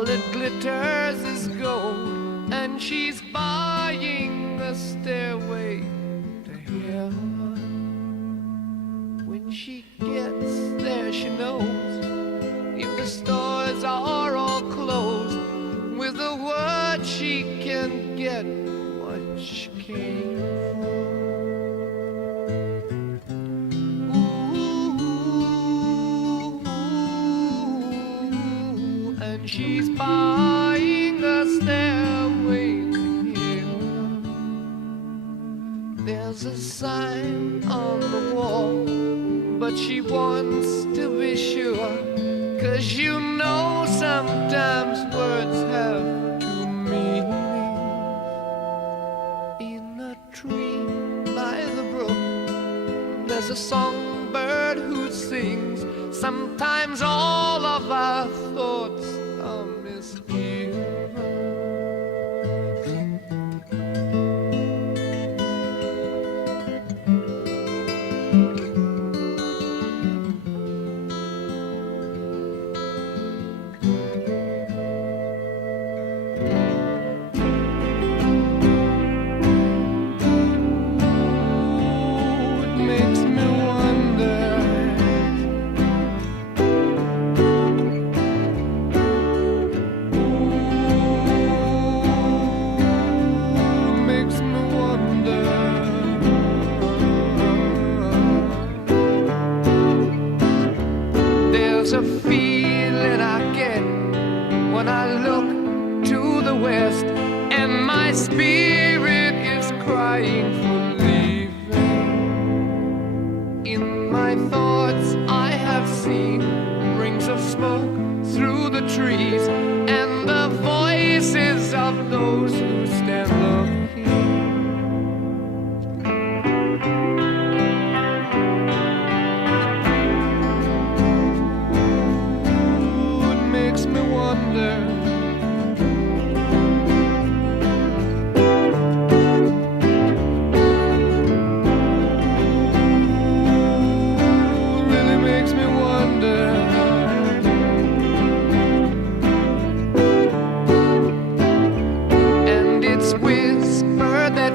All that glitters is gold, and she's buying a stairway to heaven. When she gets there, she knows if the stores are all closed, with a word she can get what she came for. Ooh, and she's buying a stairway to heaven. There's a sign on the wall, but she wants to be sure, 'cause you know sometimes words have two meanings. In a tree by the brook, there's a songbird who sings. Sometimes all of our thoughts are misgiven. There's a feeling I get when I look to the west, and my spirit is crying for leaving. In my thoughts I have seen rings of smoke through the trees, and the voices of those who stand looking.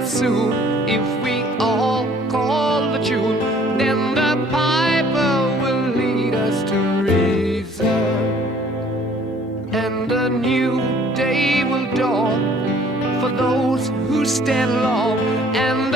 Soon, if we all call the tune, then the piper will lead us to reason, and a new day will dawn for those who stand long, and